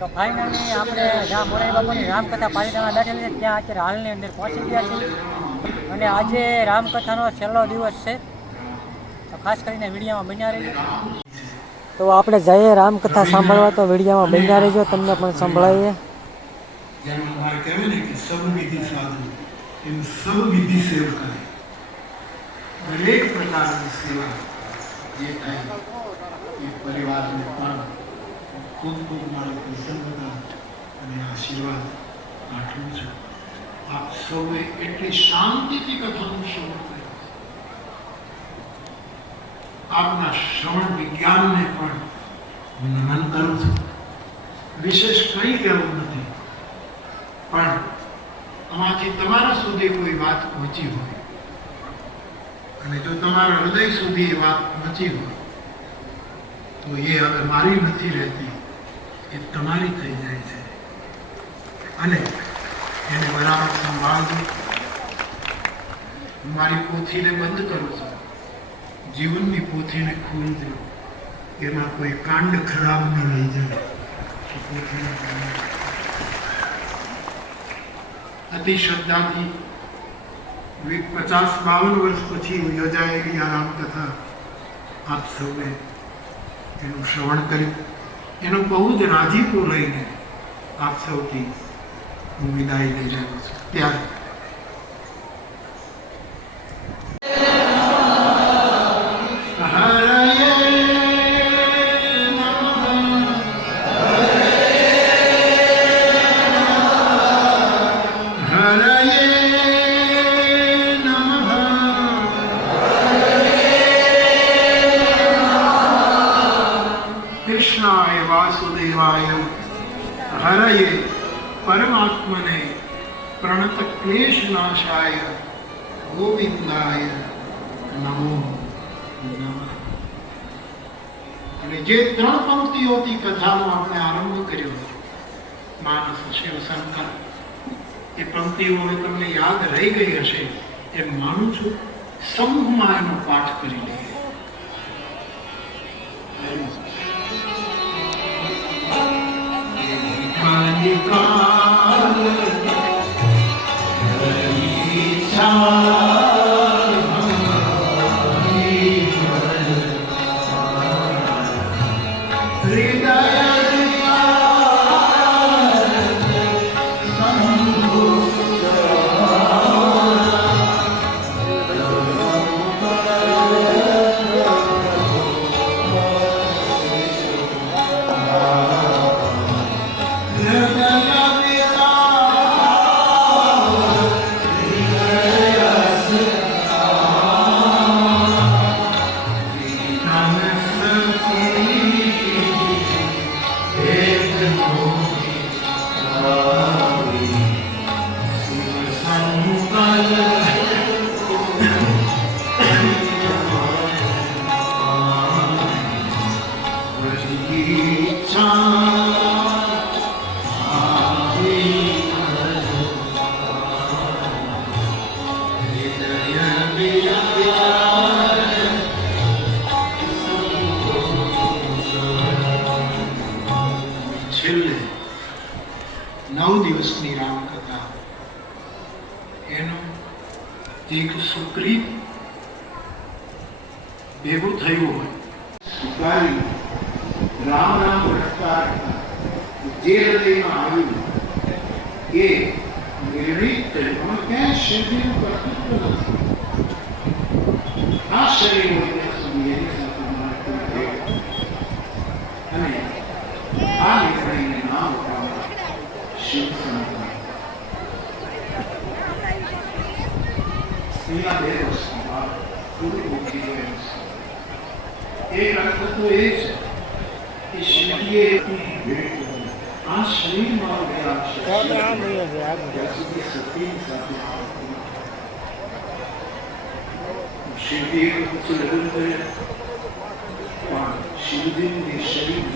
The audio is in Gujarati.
તો ફાઇનલી આપણે જ્યાં મોરારી બાપુની રામકથા પાલિતાણા બેઠેલી છે ત્યાં અત્યારે હાલની અંદર પહોંચી ગયા છીએ અને આજે રામકથાનો છેલ્લો દિવસ છે તો ખાસ કરીને વિડીયોમાં બન્યા રહેજો। તો આપણે જઈએ રામકથા સાંભળવા તો વિડીયોમાં બન્યા રહેજો, તમને પણ સંભળાવીએ। सब विधि साधन इन सब विधि सेवा करें, दरेक प्रकार की सेवा ये થાય એ પરિવારને પણ ખૂબ ખૂબ મારી પ્રસન્નતા અને આશીર્વાદ પાઠવું છું। આપ સૌએ એટલી શાંતિથી કથાનું શ્રવણ કર્યું, આપના શ્રવણ વિજ્ઞાનને પણ હું નમન કરું છું। વિશેષ કંઈ કહેવું નથી, પણ આમાંથી તમારા સુધી કોઈ વાત પહોંચી હોય અને જો તમારા હૃદય સુધી એ વાત પહોંચી હોય તો એ હવે મારી નથી રહેતી, એ તમારી થઈ જાય છે અને એને બરાબર સંભાળજો। મારી પોથીને બંધ કરું છું, જીવનની પોથીને ખોલજો, એમાં કોઈ કાંડ ખરાબ ન રહી જાય। પોથીને અતિ શ્રદ્ધાથી 50-52 વર્ષ પછી યોજાયેલી આ રામકથા આપ સૌએ એનું શ્રવણ કર્યું, એનો બહુ જ રાજીપો લઈને આપ સૌથી હું વિદાય લઈ રહ્યો છું। ત્યારે कृष्णाय वासुदेवाय हरये परमात्मने प्रणत क्लेशनाशाय गोविंदाय नमो नमः। અને જે ત્રણ પંક્તિઓથી કથાનો આપણે આરંભ કર્યો, માનસ શિવ શંકર, એ પંક્તિઓ હવે તમને યાદ રહી ગઈ હશે એમ માનું છું। સમૂહમાં એનો પાઠ કરી લઈએ। છેલ્લે 9 દિવસની રામકથા, એનો એક સુક્રીત ભેગું થયું હોય, સુકારી રામ રામ રટતા જે હૃદયમાં આવ્યું એ નિર્ણિત થયું, ક્યાંય શરીરનું કર્તૃત્વ નથી। આ શરીર હોય ત્યાં સુધી એની સાથે મારે કોઈ ભેગ અને આ નિર્ણયને નામ આપવામાં શિવ શંકર। અહીંયા બે વસ્તુ પૂરી ઓછી હોય છે। એક અર્થ તો એ છે કે શિવજીએ આ શરીરમાં સતી સાથે શિવજીએ લગ્ન કર્યા, પણ શિવજીનું શરીર